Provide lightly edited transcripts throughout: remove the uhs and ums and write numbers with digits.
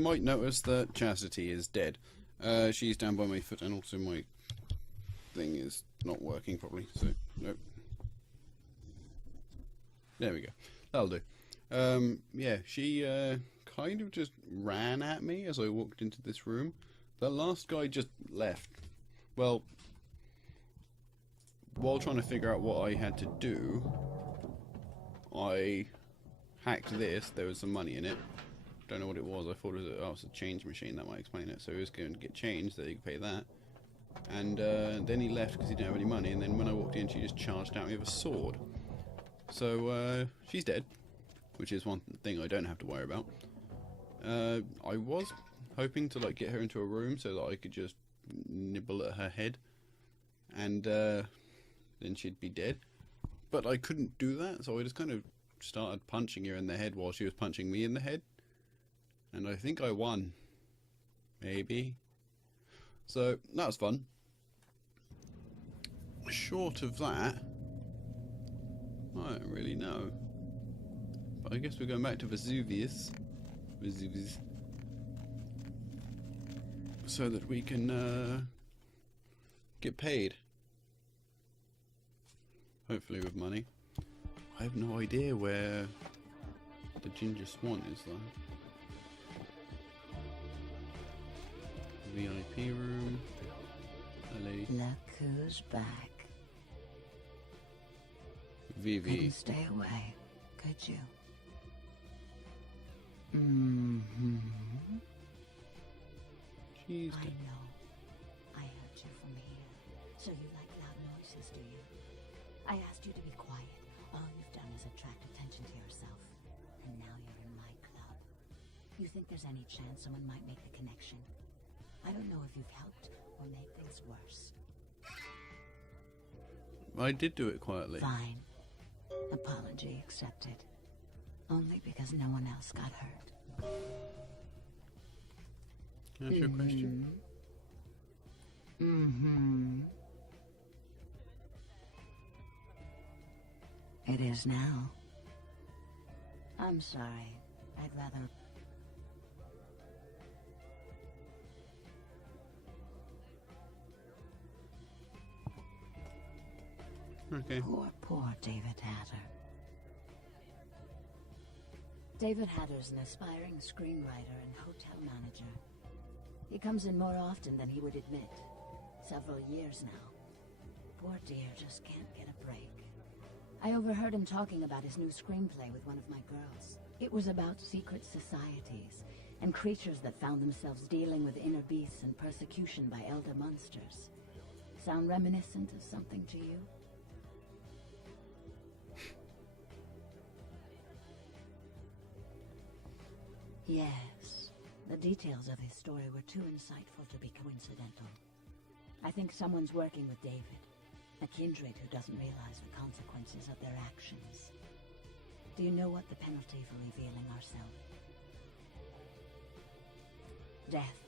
might notice that Chastity is dead. She's down by my foot, and also my thing is not working properly, so nope. There we go. That'll do. Yeah, she kind of just ran at me as I walked into this room. The last guy just left. Well, while trying to figure out what I had to do, I hacked this. There was some money in it. Don't know what it was. I thought it was a change machine. That might explain it. So he was going to get change, so he could pay that. And then he left because he didn't have any money. And then when I walked in, she just charged at me with a sword. So she's dead, which is one thing I don't have to worry about. I was hoping to like get her into a room so that I could just nibble at her head, and then she'd be dead. But I couldn't do that, so I just kind of started punching her in the head while she was punching me in the head. And I think I won. Maybe. So, that was fun. Short of that, I don't really know. But I guess we're going back to Vesuvius. So that we can get paid. Hopefully with money. I have no idea where the Ginger Swan is though. VIP room. LA. Look who's back. VV. Couldn't stay away, could you? Mm-hmm. She's I know. I heard you from here. So you like loud noises, do you? I asked you to be quiet. All you've done is attract attention to yourself. And now you're in my club. You think there's any chance someone might make the connection? I don't know if you've helped or made things worse. I did do it quietly. Fine. Apology accepted. Only because no one else got hurt. Can I ask you a question? Mm-hmm. It is now. I'm sorry. I'd rather... Okay. Poor David Hatter. David Hatter's an aspiring screenwriter and hotel manager. He comes in more often than he would admit. Several years now. Poor dear just can't get a break. I overheard him talking about his new screenplay with one of my girls. It was about secret societies and creatures that found themselves dealing with inner beasts and persecution by elder monsters. Sound reminiscent of something to you? Yes. The details of his story were too insightful to be coincidental. I think someone's working with David. A kindred who doesn't realize the consequences of their actions. Do you know what the penalty for revealing ourselves? Death.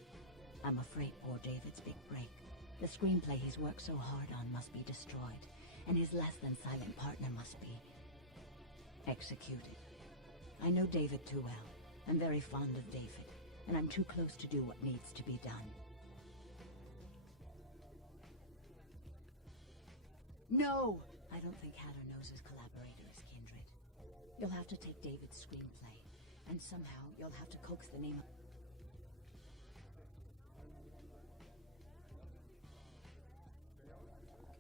I'm afraid poor David's big break. The screenplay he's worked so hard on must be destroyed, and his less-than-silent partner must be executed. I know David too well. I'm very fond of David, and I'm too close to do what needs to be done. No! I don't think Hatter knows his collaborator is Kindred. You'll have to take David's screenplay, and somehow you'll have to coax the name of...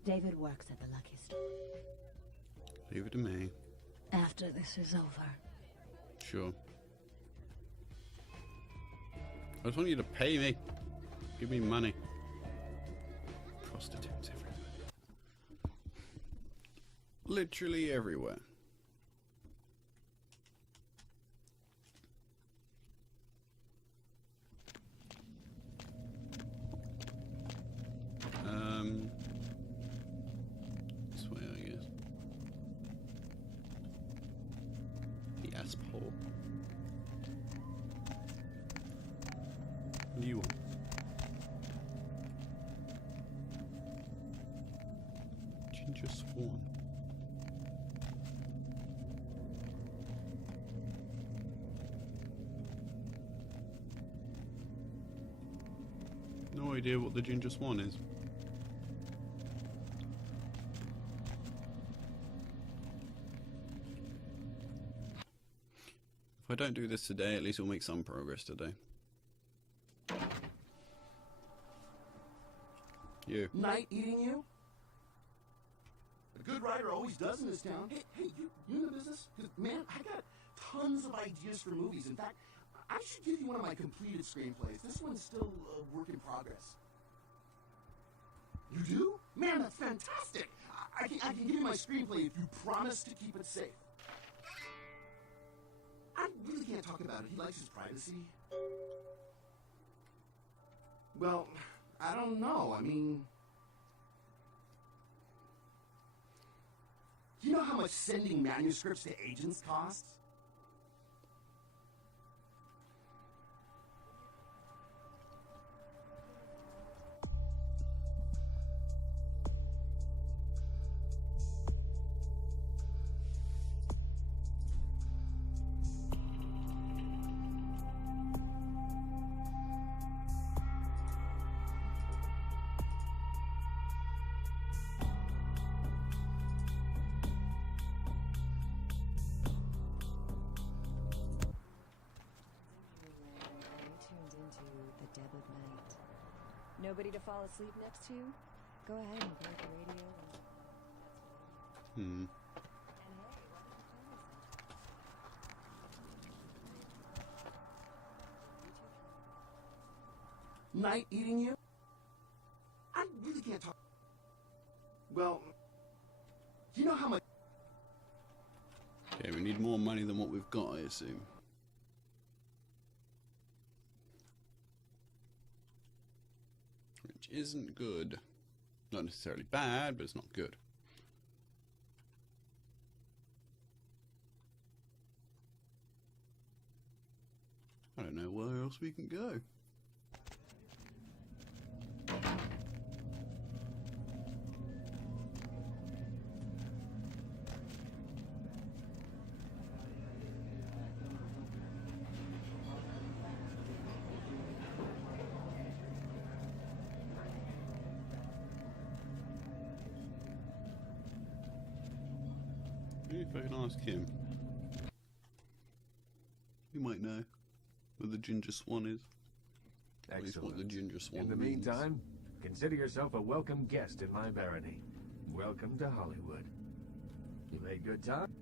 David works at the Lucky Store. Leave it to me. After this is over. Sure. I just want you to pay me. Give me money. Prostitutes everywhere. Literally everywhere. This way, I guess. The asshole. What do you want? Ginger Swan. no idea what the Ginger Swan is. If I don't do this today, at least we'll make some progress today. You. Night eating you? A good writer always does in this town. Hey, you in the business? 'Cause, man, I got tons of ideas for movies. In fact, I should give you one of my completed screenplays. This one's still a work in progress. You do? Man, that's fantastic. I can give you my screenplay if you promise to keep it safe. I really can't talk about it. He likes his privacy. Well, I don't know. I mean, you know how much sending manuscripts to agents costs? Nobody to fall asleep next to? Go ahead and play the radio. And Night eating you? I really can't talk. Well, you know how much. Okay, we need more money than what we've got, I assume. Which isn't good. Not necessarily bad, but it's not good. I don't know where else we can go. Maybe if I can ask him. He might know where the Ginger Swan is. At least what the Ginger Swan In the means. meantime, consider yourself a welcome guest in my barony. Welcome to Hollywood. You made good time?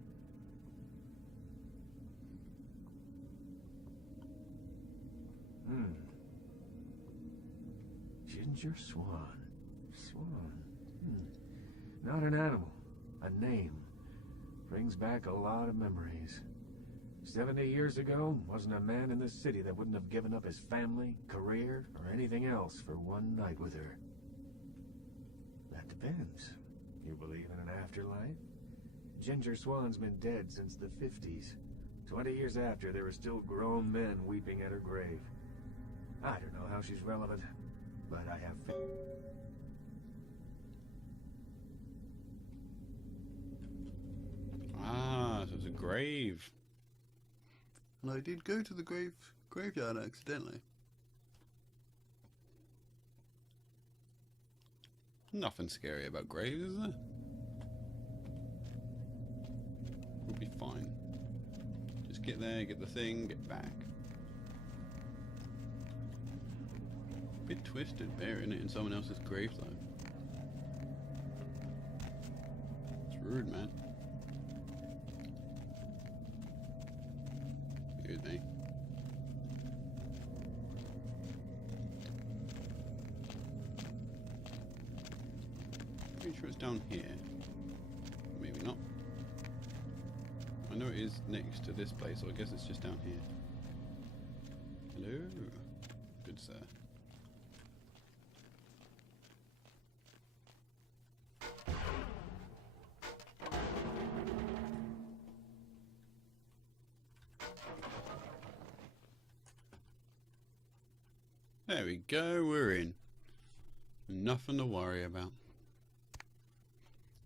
Ginger Swan. Swan. Not an animal. A name. Brings back a lot of memories. 70 years ago, wasn't a man in this city that wouldn't have given up his family, career, or anything else for one night with her. That depends. You believe in an afterlife? Ginger Swan's been dead since the 50s. 20 years after, there were still grown men weeping at her grave. I don't know how she's relevant, but I have faith. Ah, so it's a grave. And I did go to the graveyard accidentally. Nothing scary about graves, is there? We'll be fine. Just get there, get the thing, get back. Bit twisted burying it in someone else's grave though. It's rude, man. Excuse me. Pretty sure it's down here. Maybe not. I know it is next to this place, so I guess it's just down here. Hello? Good sir. There we go, we're in. Nothing to worry about.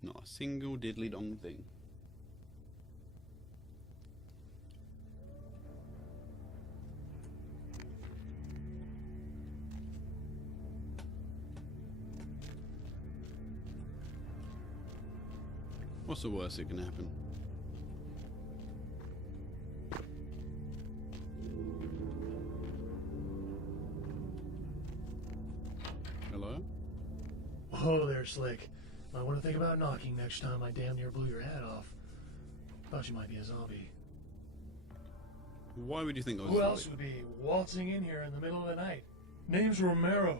Not a single diddly dong thing. What's the worst that can happen? Hello? Whoa there, Slick. I want to think about knocking next time I damn near blew your head off. Thought you might be a zombie. Why would you think I was Who a else zombie? would be waltzing in here in the middle of the night? Name's Romero.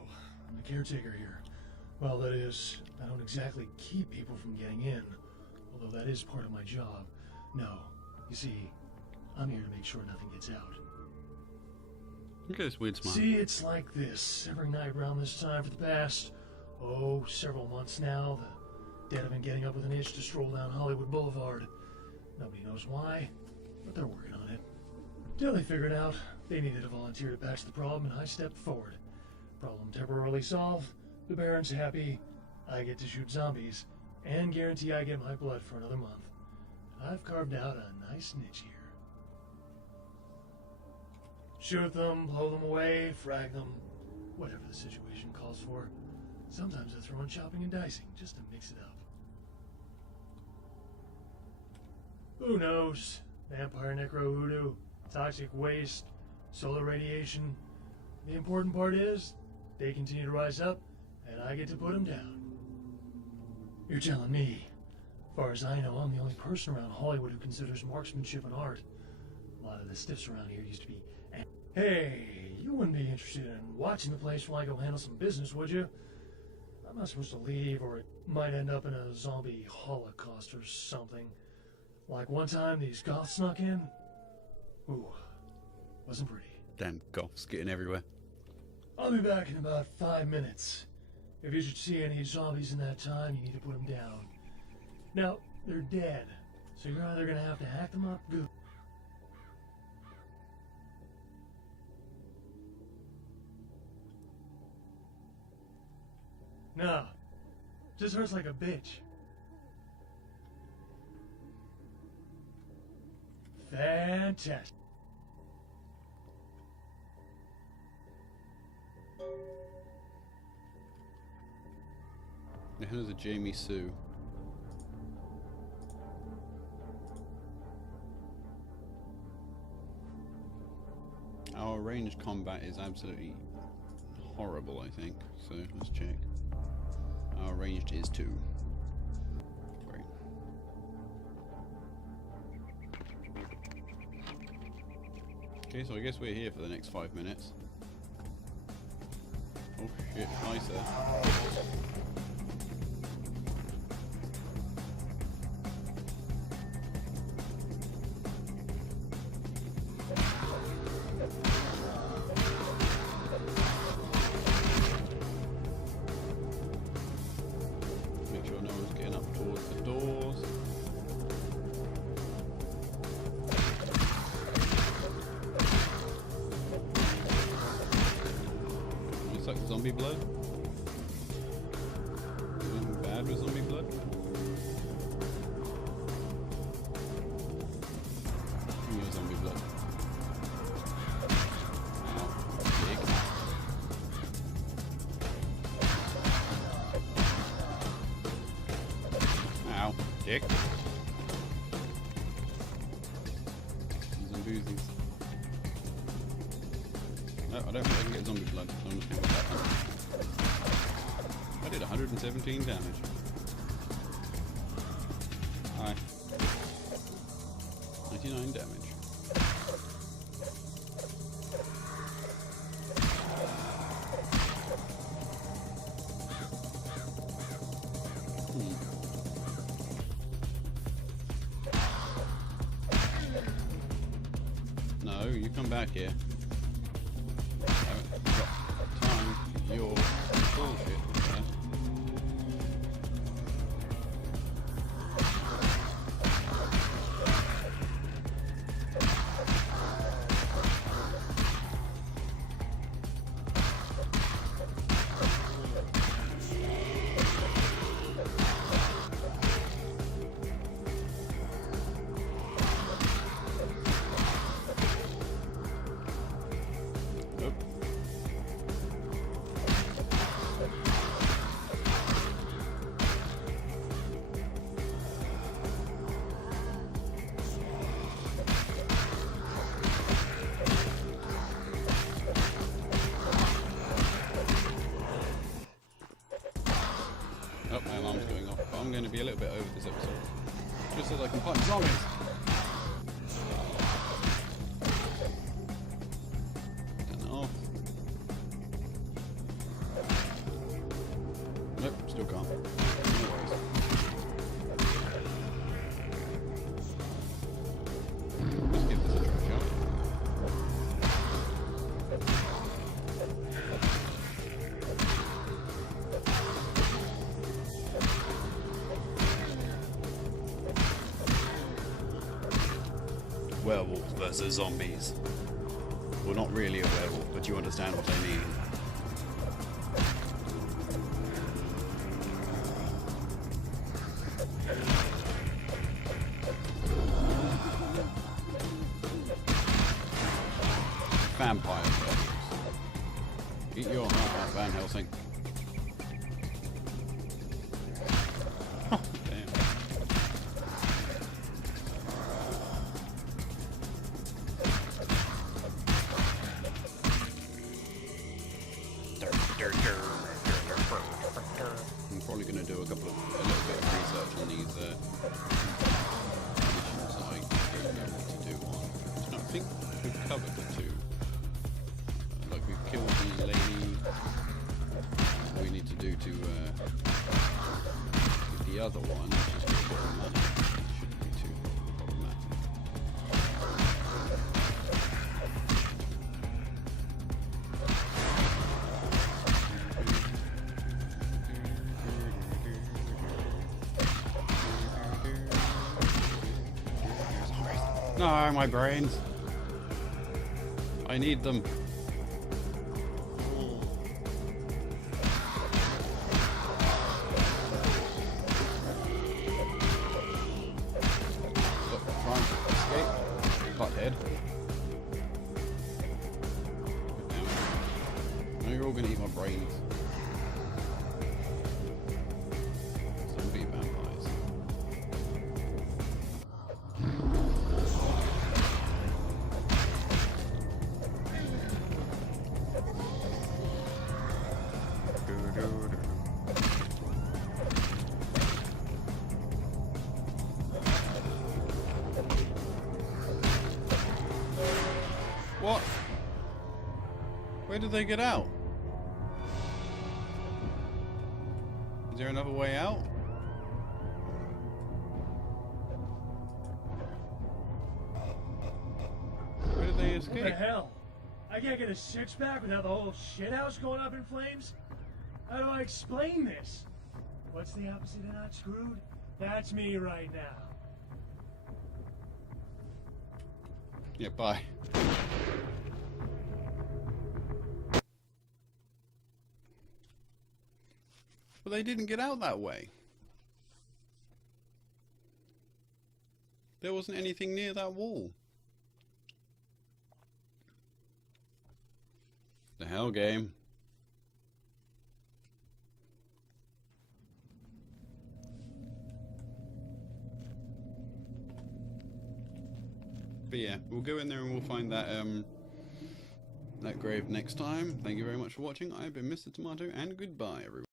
I'm the caretaker here. Well, that is, I don't exactly keep people from getting in, although that is part of my job. No, you see, I'm here to make sure nothing gets out. Look at this weird smile. See, it's like this every night around this time for the past, several months now. The dead have been getting up with an itch to stroll down Hollywood Boulevard. Nobody knows why, but they're working on it. Till they figured out they needed a volunteer to patch the problem, and I stepped forward. Problem temporarily solved. The Baron's happy. I get to shoot zombies, and guarantee I get my blood for another month. I've carved out a nice niche here. Shoot them, blow them away, frag them, whatever the situation calls for. Sometimes I throw in chopping and dicing just to mix it up. Who knows? Vampire necro hoodoo, toxic waste, solar radiation. The important part is, they continue to rise up, and I get to put them down. You're telling me. As far as I know, I'm the only person around Hollywood who considers marksmanship an art. A lot of the stiffs around here used to be... Hey, you wouldn't be interested in watching the place while I go handle some business, would you? I'm not supposed to leave, or it might end up in a zombie holocaust or something. Like one time these goths snuck in. Ooh, wasn't pretty. Damn goths getting everywhere. I'll be back in about 5 minutes. If you should see any zombies in that time, you need to put them down. Now, they're dead, so you're either gonna have to hack them up good. No, just hurts like a bitch. Fantastic. The hell is a Jamie Sue? Our ranged combat is absolutely horrible, I think. So let's check. Our ranged is 2. Great. Okay, so I guess we're here for the next 5 minutes. Oh shit, hi sir. Make sure no one's getting up towards the doors. You suck zombie blood? Anything bad with zombie blood? Give me your zombie blood. Ow, dick. Ow, dick. Zombies. No, I don't think I can get zombie blood, so I'm just going to go back. I did 117 damage. Hi. 99 damage. No, you come back here. I haven't got time for your bullshit. Yeah. Nope. be a little bit over this episode. Just so I can punch zombies. Turn that off. Nope, still can't. No worries. Let's give this a try, shall we? Werewolves versus zombies. Well, not really a werewolf, but you understand what I mean. Vampire werewolves. Eat your heart out, Van Helsing. Oh, damn. I'm probably going to do a little bit of research on these missions that I don't know what to do on. No, I think we've covered the two. Like we've killed the lady. What we need to do to get the other one, which is just get the money. It shouldn't be too problematic. No, my brains. I need them. Stop trying to escape. Butthead. Now you're all gonna eat my brains. Zombie vampires. What? Where did they get out? Is there another way out? Where did they escape? What the hell? I can't get a six-pack without the whole shithouse going up in flames? How do I explain this? What's the opposite of not screwed? That's me right now. Yeah, bye. But they didn't get out that way. There wasn't anything near that wall. The hell, game. But yeah, we'll go in there and we'll find that that grave next time. Thank you very much for watching. I've been MrTimmato, and goodbye, everyone.